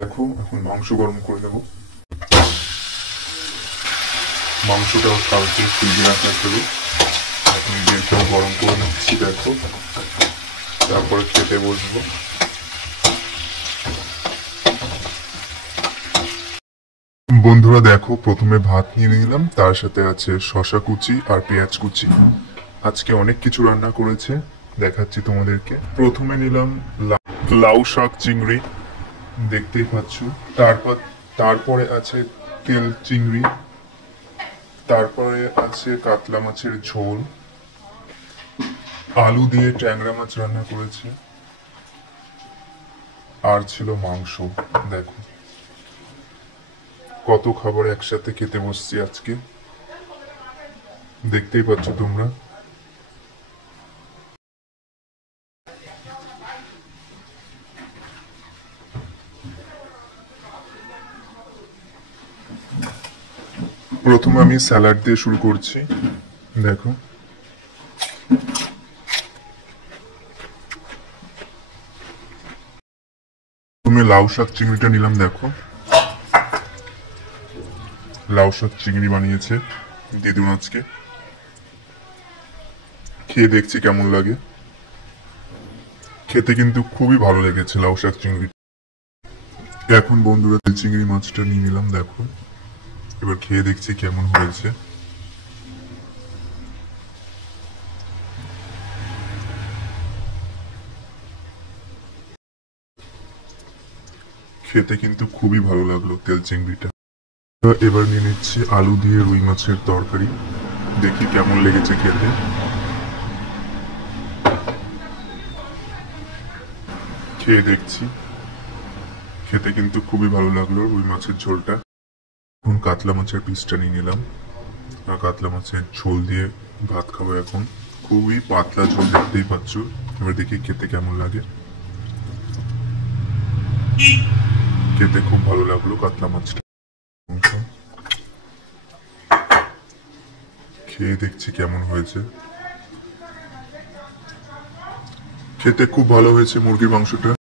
দেখো এখন মাংস গরম করে দেবো। মাংসটা কালকে ফ্রিজে রাখা ছিল, এখন দিয়ে গরম করে নিচ্ছি। দেখো, তারপরে খেতে বসবো। বন্ধুরা দেখো, প্রথমে ভাত নিয়ে নিলাম, তার সাথে আছে শশা কুচি আর পেঁয়াজ কুচি। আজকে অনেক কিছু রান্না করেছে, দেখাচ্ছি তোমাদেরকে। প্রথমে নিলাম লাউ শাক চিংড়ি, দেখতেই পাচ্ছ। তারপরে আছে তেল চিংড়ি, তারপরে আছে কাতলা মাছের ঝোল, আলু দিয়ে ট্যাংরা মাছ রান্না করেছে, আর ছিল মাংস। দেখো কত খাবার একসাথে খেতে বসছি আজকে, দেখতেই পাচ্ছ তোমরা। প্রথমে আমি স্যালাড দিয়ে শুরু করছি। দেখো, তুমি লাউ শাক চিংড়িটা নিলাম। দেখো, লাউ শাক চিংড়ি বানিয়েছে দিদুন আজকে, খেয়ে দেখছি কেমন লাগে। খেতে কিন্তু খুবই ভালো লেগেছে লাউ শাক চিংড়ি। এখন বন্ধুরা চিংড়ি মাছটা নিয়ে নিলাম। দেখো, এবার খেয়ে দেখছি কেমন হয়েছে। খেতে কিন্তু খুবই ভালো লাগলো তেল চিংড়িটা। এবার নিয়ে নিচ্ছি আলু দিয়ে রুই মাছের তরকারি, দেখি কেমন লেগেছে খেতে। খেয়ে দেখছি, খেতে কিন্তু খুবই ভালো লাগলো রুই মাছের ঝোলটা। এখন কাতলা মাছের পিসটা নিয়ে নিলাম, আর কাতলা মাছের ঝোল দিয়ে ভাত খাবো এখন। খুবই পাতলা ঝোল, দেখতেই পাচ্ছ। এবার দেখি খেতে কেমন লাগে। খেতে খুব ভালো লাগলো কাতলা মাছটা। খেয়ে দেখছি কেমন হয়েছে। খেতে খুব ভালো হয়েছে মুরগির মাংসটা।